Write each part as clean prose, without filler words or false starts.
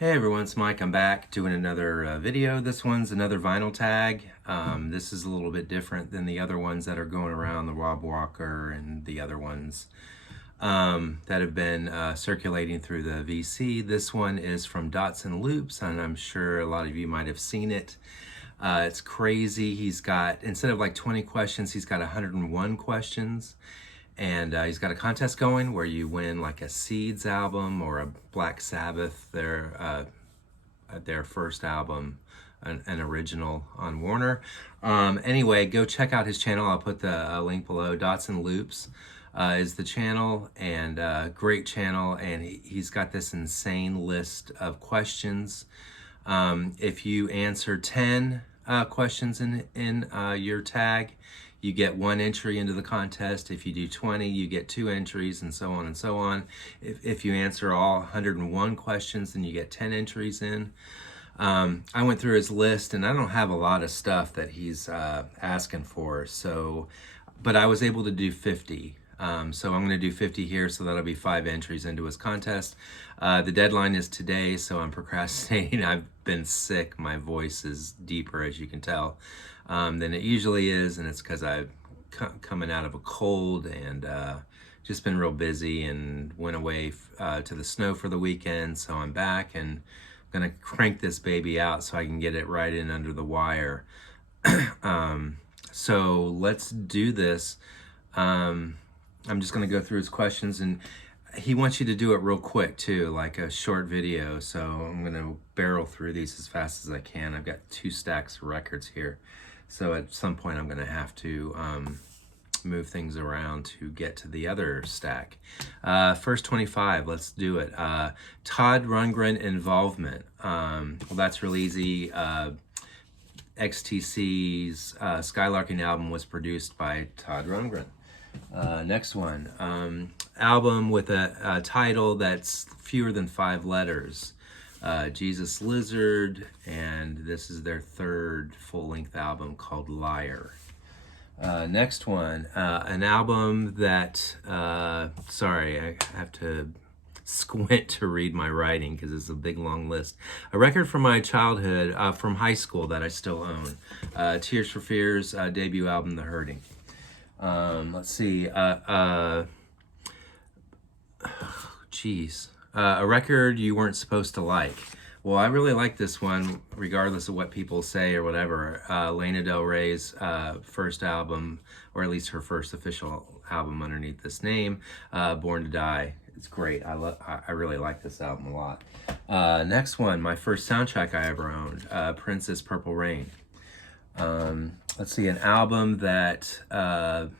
Hey everyone, it's Mike. I'm back doing another video. This one's another vinyl tag. This is a little bit different than the other ones that are going around, the Rob Walker and the other ones that have been circulating through the VC. This one is from Dots and Loops, and I'm sure a lot of you might have seen it. It's crazy. He's got, instead of like 20 questions, he's got 101 questions. And he's got a contest going where you win like a Seeds album or a Black Sabbath, their first album, an original on Warner. Anyway, go check out his channel. I'll put the link below. Dots and Loops is the channel, and great channel. And he's got this insane list of questions. If you answer 10 questions in your tag, you get 1 entry into the contest. If you do 20, you get 2 entries, and so on and so on. If you answer all 101 questions, then you get 10 entries in. I went through his list, and I don't have a lot of stuff that he's asking for, but I was able to do 50. So I'm going to do 50 here, so that'll be 5 entries into his contest. The deadline is today, so I'm procrastinating. I've been sick. My voice is deeper, as you can tell, than it usually is, and it's because I'm coming out of a cold and just been real busy, and went away to the snow for the weekend, so I'm back and I'm going to crank this baby out so I can get it right in under the wire. So let's do this. I'm just going to go through his questions, and he wants you to do it real quick too, like a short video. So I'm going to barrel through these as fast as I can. I've got 2 stacks of records here. So at some point I'm going to have to move things around to get to the other stack. First 25, let's do it. Todd Rundgren involvement. Well, that's real easy. XTC's Skylarking album was produced by Todd Rundgren. Next one, album with a title that's fewer than 5 letters. Jesus Lizard, and this is their 3rd full-length album called Liar. Next one, an album that, sorry, I have to squint to read my writing because it's a big long list. A record from my childhood, from high school, that I still own. Tears for Fears debut album, The Hurting. Let's see, geez, a record you weren't supposed to like. Well, I really like this one, regardless of what people say or whatever. Lana Del Rey's first album, or at least her first official album underneath this name, Born to Die. It's great. I really like this album a lot. Next one, my first soundtrack I ever owned, Prince's Purple Rain. Let's see, an album that, a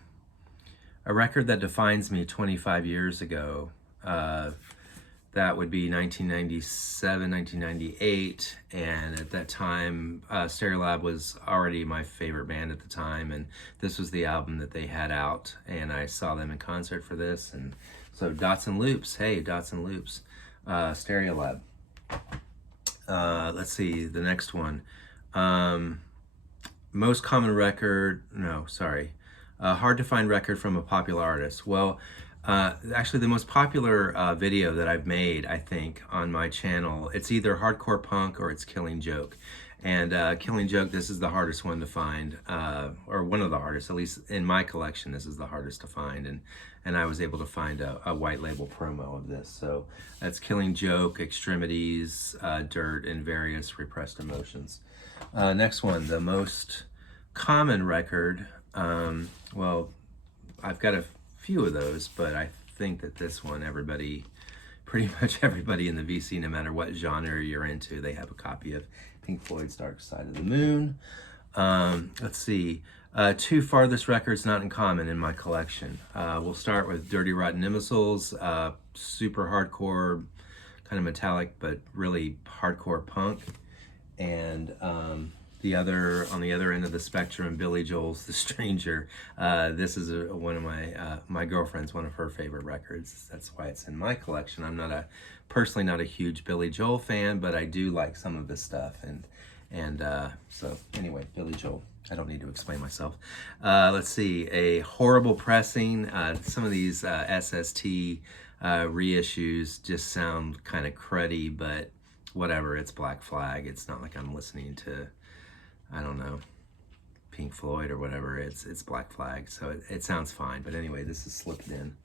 record that defines me 25 years ago. That would be 1997, 1998, and at that time, Stereolab was already my favorite band at the time, and this was the album that they had out, and I saw them in concert for this, and so Dots and Loops, hey, Dots and Loops, Stereolab. Let's see, the next one. Most common record, no, sorry. Hard to find record from a popular artist. Well, actually the most popular video that I've made, I think, on my channel, it's either hardcore punk or it's Killing Joke. And Killing Joke, this is the hardest one to find, or one of the hardest, at least in my collection, this is the hardest to find. And I was able to find a white label promo of this. So that's Killing Joke, Extremities, Dirt, and Various Repressed Emotions. Next one, the most common record. Well, I've got a few of those, but I think that this one, pretty much everybody in the VC, no matter what genre you're into, they have a copy of Pink Floyd's Dark Side of the Moon. Let's see, 2 farthest records not in common in my collection. We'll start with Dirty Rotten Imbeciles, super hardcore, kind of metallic, but really hardcore punk. And on the other end of the spectrum, Billy Joel's The Stranger. This is one of my girlfriend's, one of her favorite records. That's why it's in my collection. I'm personally not a huge Billy Joel fan, but I do like some of his stuff. And so anyway, Billy Joel. I don't need to explain myself. Let's see, a horrible pressing. Some of these SST reissues just sound kind of cruddy, but whatever. It's Black Flag. It's not like I'm listening to, I don't know, Pink Floyd or whatever. It's Black Flag, so it sounds fine. But anyway, this is Slipped In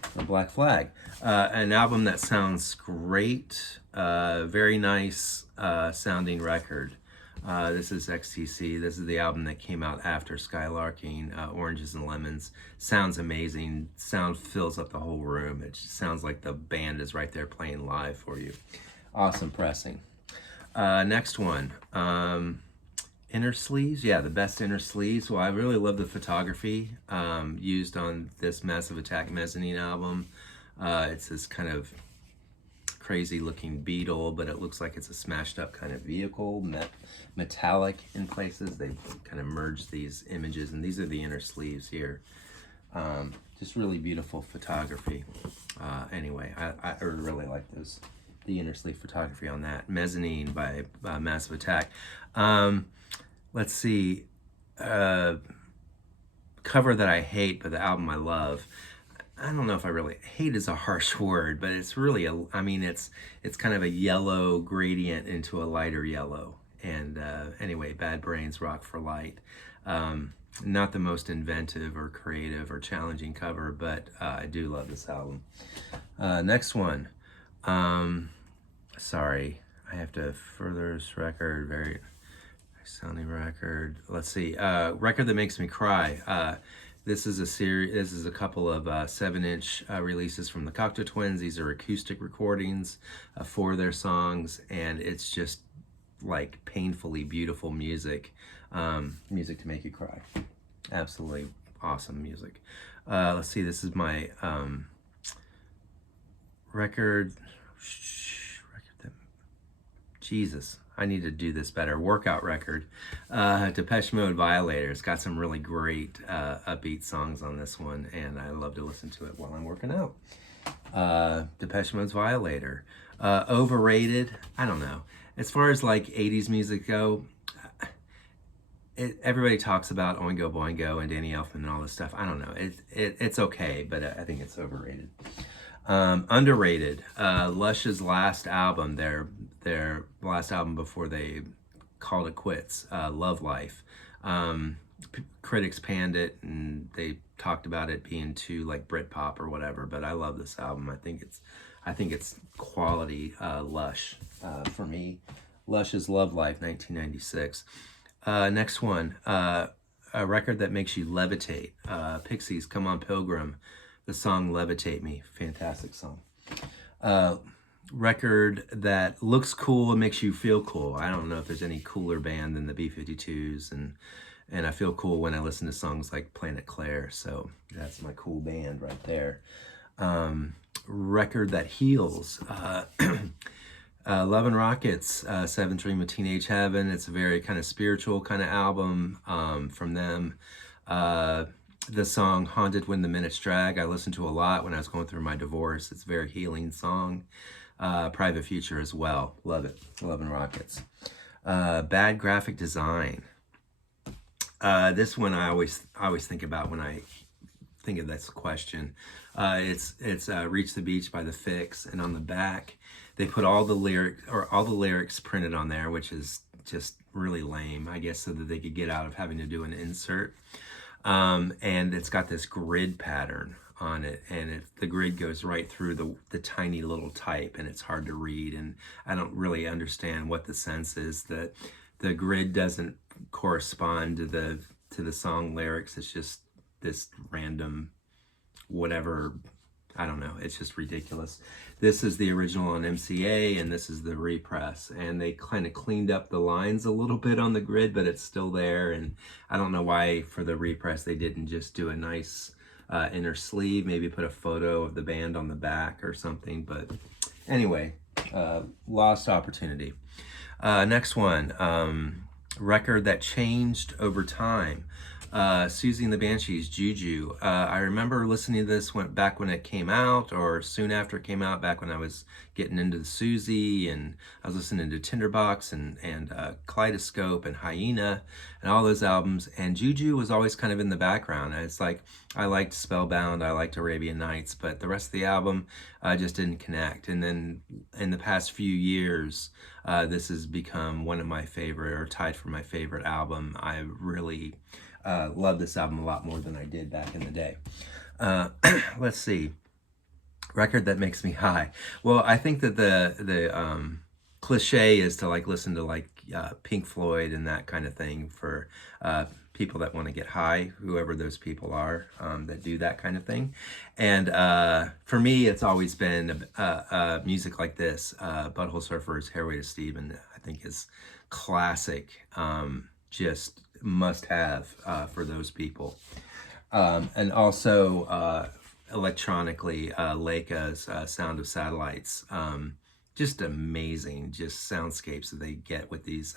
from Black Flag. An album that sounds great. Very nice sounding record. This is XTC. This is the album that came out after Skylarking, Oranges and Lemons. Sounds amazing. Sound fills up the whole room. It just sounds like the band is right there playing live for you. Awesome pressing. Next one. Inner sleeves. Yeah, the best inner sleeves. Well, I really love the photography used on this Massive Attack Mezzanine album. It's this kind of crazy looking Beetle, but it looks like it's a smashed up kind of vehicle, metallic in places. They kind of merged these images, and these are the inner sleeves here. Just really beautiful photography. Anyway, I really like the inner sleeve photography on that. Mezzanine by Massive Attack. Let's see, cover that I hate, but the album I love. I don't know if I really, hate is a harsh word, but it's really it's kind of a yellow gradient into a lighter yellow. And anyway, Bad Brains, Rock for Light. Not the most inventive or creative or challenging cover, but I do love this album. Next one. Sorry, I have to further this record. Very nice sounding record. Let's see. Record that makes me cry. This is a series. This is a couple of 7-inch releases from the Cocteau Twins. These are acoustic recordings for their songs, and it's just like painfully beautiful music. Music to make you cry. Absolutely awesome music. Let's see. This is my record. Jesus, I need to do this better. Workout record. Depeche Mode, Violator. It's got some really great upbeat songs on this one, and I love to listen to it while I'm working out. Depeche Mode's Violator. Overrated? I don't know. As far as like 80s music go, everybody talks about Oingo Boingo and Danny Elfman and all this stuff. I don't know. It's okay, but I think it's overrated. Underrated. Lush's last album, their last album before they called it quits, Love Life. Critics panned it and they talked about it being too like Britpop or whatever, but I love this album. I think it's quality Lush for me. Lush's Love Life, 1996. Next one, a record that makes you levitate. Pixies, Come On Pilgrim. The song Levitate Me, fantastic song. Record that looks cool and makes you feel cool. I don't know if there's any cooler band than the B-52s, and I feel cool when I listen to songs like Planet Claire, so that's my cool band right there. Record that heals. Love and Rockets, Seventh Dream of Teenage Heaven. It's a very kind of spiritual kind of album from them. The song Haunted When the Minutes Drag, I listened to a lot when I was going through my divorce. It's a very healing song. Private Future as well. Love it. Love and Rockets. Bad Graphic Design. This one I always think about when I think of this question. It's Reach the Beach by The Fix, and on the back they put all the lyrics printed on there, which is just really lame, I guess, so that they could get out of having to do an insert. And it's got this grid pattern on it, and the grid goes right through the tiny little type, and it's hard to read, and I don't really understand what the sense is. That the grid doesn't correspond to the song lyrics. It's just this random whatever, I don't know, it's just ridiculous. This is the original on MCA, and this is the repress, and they kind of cleaned up the lines a little bit on the grid, but it's still there. And I don't know why for the repress they didn't just do a nice inner sleeve, maybe put a photo of the band on the back or something. But anyway, lost opportunity. Next one, record that changed over time. Susie and the Banshees, Juju. I remember listening to this back when it came out, or soon after it came out, back when I was getting into the Susie, and I was listening to Tinderbox and Kaleidoscope and Hyena and all those albums. And Juju was always kind of in the background. It's like I liked Spellbound, I liked Arabian Nights, but the rest of the album just didn't connect. And then in the past few years, this has become one of my favorite, or tied for my favorite album. I really love this album a lot more than I did back in the day. Let's see. Record that makes me high. Well, I think that the cliche is to like listen to like Pink Floyd and that kind of thing for people that want to get high, whoever those people are that do that kind of thing. And for me, it's always been music like this. Butthole Surfers, Hairway to Steven, I think is classic. Just must have for those people. And also electronically, Leica's Sound of Satellites. Just amazing, just soundscapes that they get with these.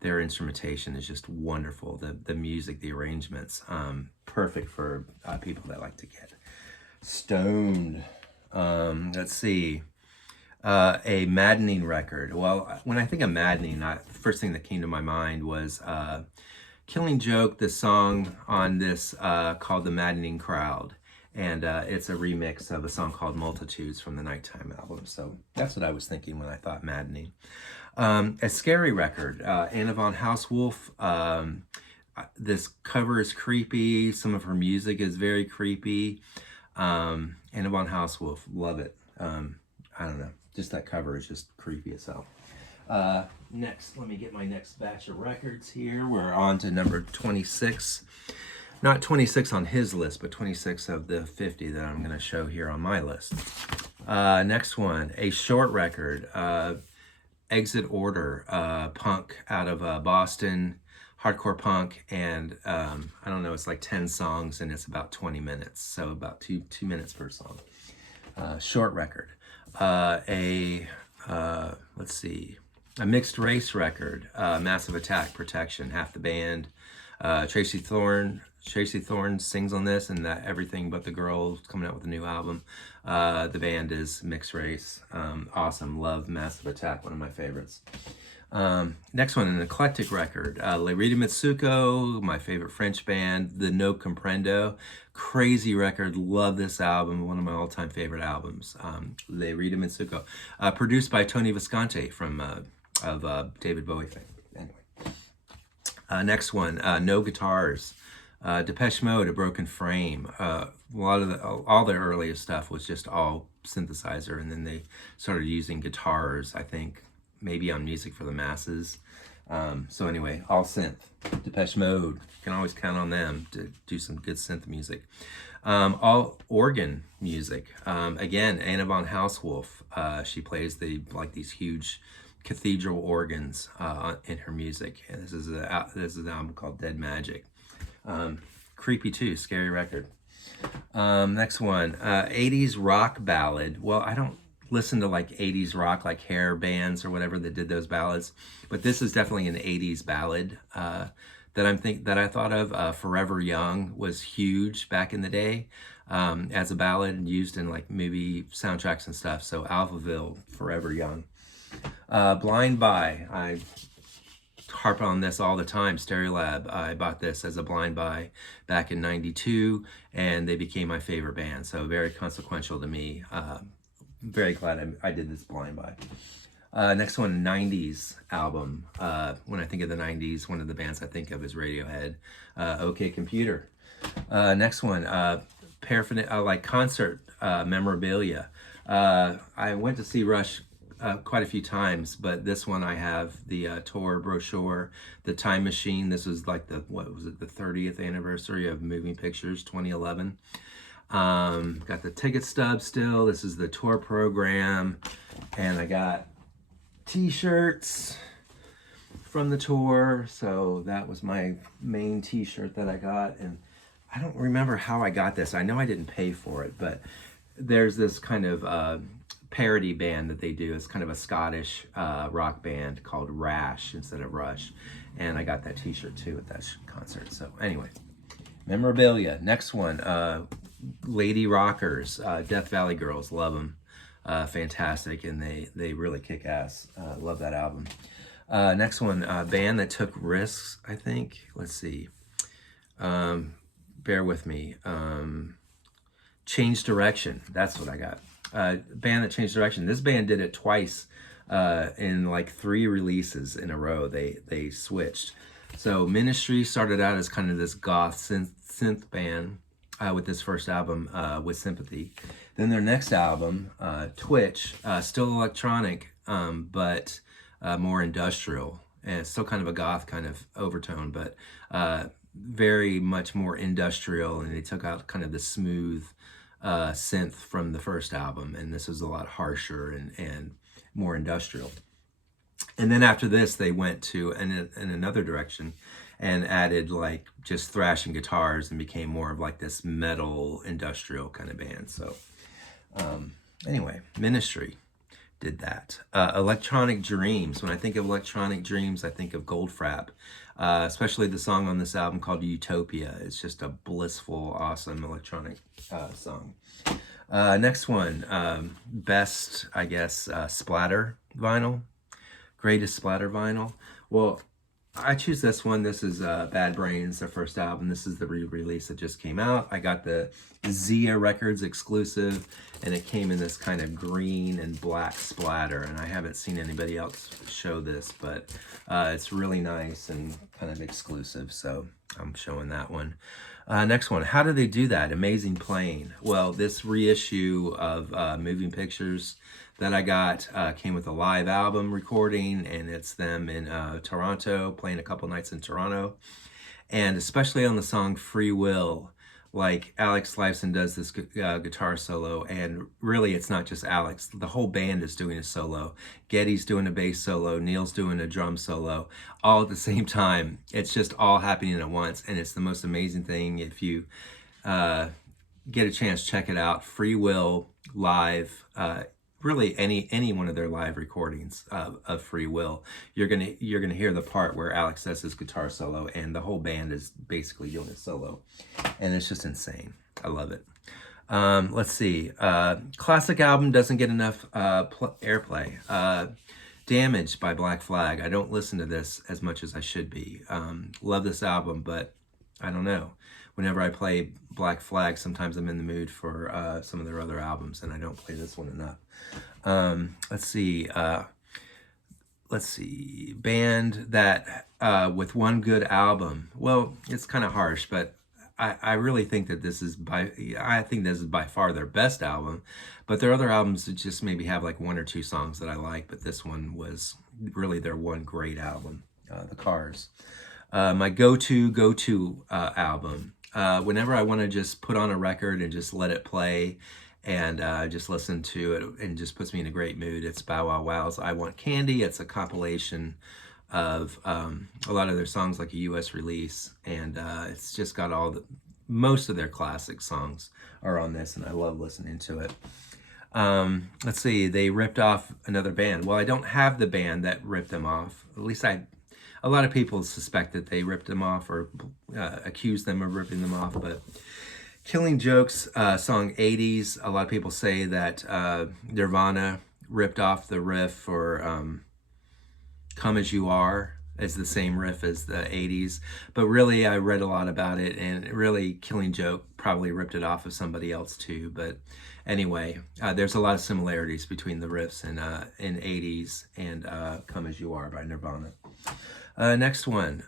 Their instrumentation is just wonderful. The music, the arrangements, perfect for people that like to get stoned. Let's see. A maddening record. Well, when I think of maddening, the first thing that came to my mind was Killing Joke, the song on this called The Maddening Crowd. And it's a remix of a song called Multitudes from the Nighttime album. So that's what I was thinking when I thought maddening. A scary record, Anna von Hauswolf. This cover is creepy. Some of her music is very creepy. Anna von Hauswolf, love it. I don't know, just that cover is just creepy as hell. Next, let me get my next batch of records here. We're on to number 26. Not 26 on his list, but 26 of the 50 that I'm going to show here on my list. Next one, a short record, Exit Order, punk out of Boston, hardcore punk, and I don't know, it's like 10 songs and it's about 20 minutes, so about two minutes per song. Short record. Let's see, a mixed race record, Massive Attack, Protection, half the band. Tracy Thorn sings on this, and that Everything But the Girl coming out with a new album. The band is mixed race. Awesome, love Massive Attack, one of my favorites. Next one, an eclectic record. Le Rita Mitsuko, my favorite French band. The No Comprendo, crazy record. Love this album, one of my all-time favorite albums. Le Rita Mitsuko, produced by Tony Visconti from of David Bowie fame. Anyway, next one, No Guitars. Depeche Mode, A Broken Frame. All their earliest stuff was just all synthesizer, and then they started using guitars, I think, maybe on Music for the Masses. So anyway, all synth. Depeche Mode, you can always count on them to do some good synth music. All organ music. Again, Anna von Hauswolf. She plays these huge cathedral organs in her music. And this is an album called Dead Magic. Creepy too, scary record. Next one, 80s rock ballad. Well, I don't listen to like 80s rock, like hair bands or whatever that did those ballads, but this is definitely an 80s ballad that I thought of. Forever Young was huge back in the day as a ballad, used in like movie soundtracks and stuff. So Alphaville, Forever Young. Blind Buy, I harp on this all the time. Stereolab, I bought this as a blind buy back in '92, and they became my favorite band, so very consequential to me. Very glad I did this blind buy. Next one, 90s album. When I think of the 90s, one of the bands I think of is Radiohead. OK Computer. Next one, like concert memorabilia. I went to see Rush quite a few times, but this one I have the tour brochure, the Time Machine. This was like the 30th anniversary of Moving Pictures, 2011. Got the ticket stub still. This is the tour program, and I got t-shirts from the tour. So that was my main t-shirt that I got, and I don't remember how I got this. I know I didn't pay for it, but there's this kind of parody band that they do. It's kind of a Scottish rock band called Rash instead of Rush. And I got that t-shirt too at that concert. So anyway, memorabilia. Next one, Lady Rockers, Death Valley Girls, love them. Fantastic, and they really kick ass. Love that album. Next one, band that took risks, I think. Let's see. Bear with me. Change Direction. That's what I got. Band that changed direction. This band did it twice in like 3 releases in a row. They switched. So Ministry started out as kind of this goth synth band with this first album, With Sympathy. Then their next album, Twitch, still electronic, but more industrial. And it's still kind of a goth kind of overtone, but very much more industrial. And they took out kind of the smooth synth from the first album, and this was a lot harsher and more industrial. And then after this, they went to in another direction and added like just thrashing guitars and became more of like this metal industrial kind of band. So anyway, Ministry did that. Electronic Dreams. When I think of Electronic Dreams, I think of Goldfrapp, especially the song on this album called Utopia. It's just a blissful, awesome electronic song. Next one, best, I guess, splatter vinyl. Greatest splatter vinyl. Well, I choose this one. This is Bad Brains, their first album. This is the re-release that just came out. I got the Zia Records exclusive, and it came in this kind of green and black splatter, and I haven't seen anybody else show this, but it's really nice and kind of exclusive, so I'm showing that one. Next one, how do they do that? Amazing Plane. Well, this reissue of Moving Pictures that I got came with a live album recording, and it's them in Toronto, playing a couple nights in Toronto. And especially on the song Free Will, like Alex Lifeson does this guitar solo, and really it's not just Alex. The whole band is doing a solo. Geddy's doing a bass solo, Neil's doing a drum solo, all at the same time. It's just all happening at once, and it's the most amazing thing. If you get a chance, check it out. Free Will live. Really any one of their live recordings of Free Will, you're gonna hear the part where Alex does his guitar solo, and the whole band is basically doing a solo, and it's just insane. I love it. Let's see. Classic album doesn't get enough airplay. Damaged by Black Flag. I don't listen to this as much as I should be. Love this album, but I don't know. Whenever I play Black Flag, sometimes I'm in the mood for some of their other albums, and I don't play this one enough. Let's see. Band that with one good album. Well, it's kind of harsh, but I really think that this is by far their best album. But their other albums just maybe have like 1 or 2 songs that I like, but this one was really their one great album. The Cars. My go-to album. Whenever I want to just put on a record and just let it play and just listen to it, and just puts me in a great mood, it's Bow Wow Wow's I Want Candy. It's a compilation of a lot of their songs, like a US release, and it's just got most of their classic songs are on this, and I love listening to it. Let's see, they ripped off another band. Well, I don't have the band that ripped them off. At least a lot of people suspect that they ripped them off or accuse them of ripping them off, but Killing Joke's song 80s, a lot of people say that Nirvana ripped off the riff for Come As You Are as the same riff as the 80s, but really I read a lot about it, and really Killing Joke probably ripped it off of somebody else too. But anyway, there's a lot of similarities between the riffs in 80s and Come As You Are by Nirvana. Next one,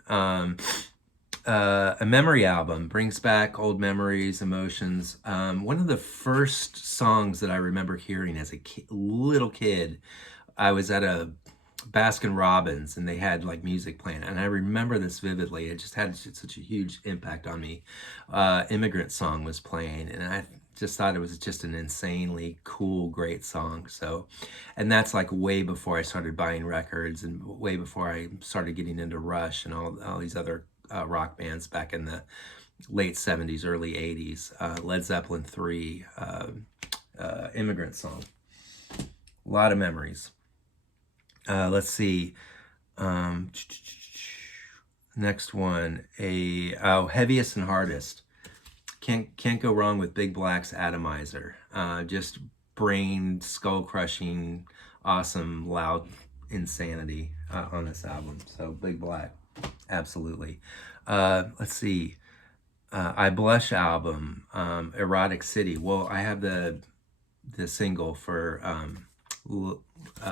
a memory album, brings back old memories, emotions. One of the first songs that I remember hearing as a little kid, I was at a Baskin Robbins, and they had like music playing, and I remember this vividly. It just had such a huge impact on me. Immigrant Song was playing, and I just thought it was just an insanely cool, great song. So, and that's like way before I started buying records, and way before I started getting into Rush and all these other rock bands back in the late 70s, early 80s. Led Zeppelin 3, Immigrant Song. A lot of memories. Let's see. Um, Next one, Heaviest and Hardest. Can't go wrong with Big Black's Atomizer. Just brain skull crushing, awesome, loud insanity on this album. So Big Black, absolutely. Let's see. I Blush album, Erotic City. Well, I have the single for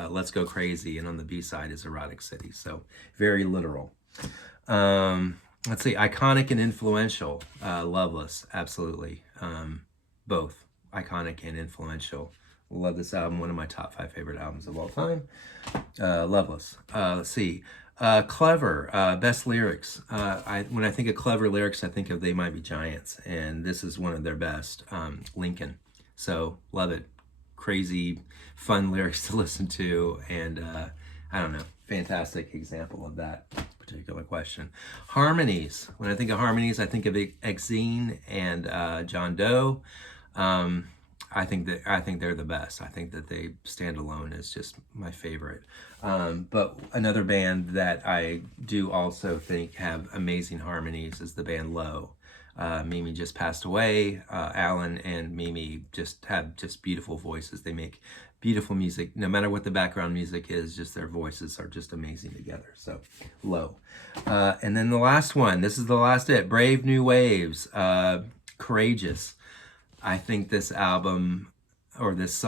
Let's Go Crazy, and on the B-side is Erotic City. So very literal. Let's see, Iconic and Influential, Loveless, absolutely. Both iconic and influential. Love this album, one of my top 5 favorite albums of all time. Loveless. Let's see, Clever, best lyrics. When I think of clever lyrics, I think of They Might Be Giants, and this is one of their best, Lincoln. So love it. Crazy, fun lyrics to listen to, and I don't know, fantastic example of that particular question. Harmonies. When I think of harmonies, I think of Exene and John Doe. I think they're the best. I think that they stand alone as just my favorite. But another band that I do also think have amazing harmonies is the band Low. Mimi just passed away. Alan and Mimi just have beautiful voices. They make beautiful music. No matter what the background music is, just their voices are just amazing together. So Low. And then the last one, this is the last Brave New Waves, Courageous. I think this album, or this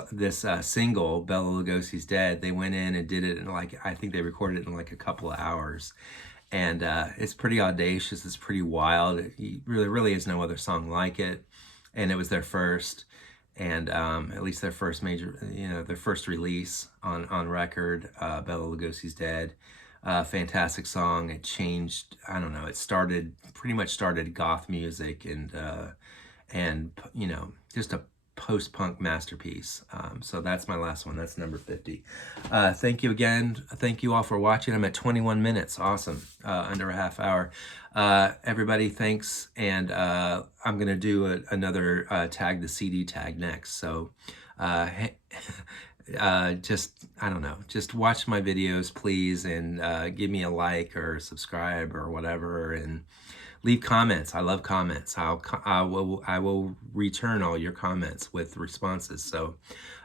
single, Bela Lugosi's Dead, they went in and did it in I think they recorded it in a couple of hours. And it's pretty audacious, it's pretty wild. It really is no other song like it. And it was their first, and at least their first major, their first release on record, Bela Lugosi's Dead. Fantastic song. It changed, I don't know, it pretty much started goth music, and just a post-punk masterpiece. So that's my last one. That's number 50. Thank you again. Thank you all for watching. I'm at 21 minutes. Awesome. Under a half hour. Everybody, thanks. And I'm going to do another tag the CD tag next. So just, I don't know, just watch my videos, please, and give me a like or subscribe or whatever, and leave comments. I love comments. I will return all your comments with responses. So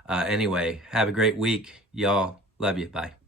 anyway, have a great week, y'all. Love you. Bye.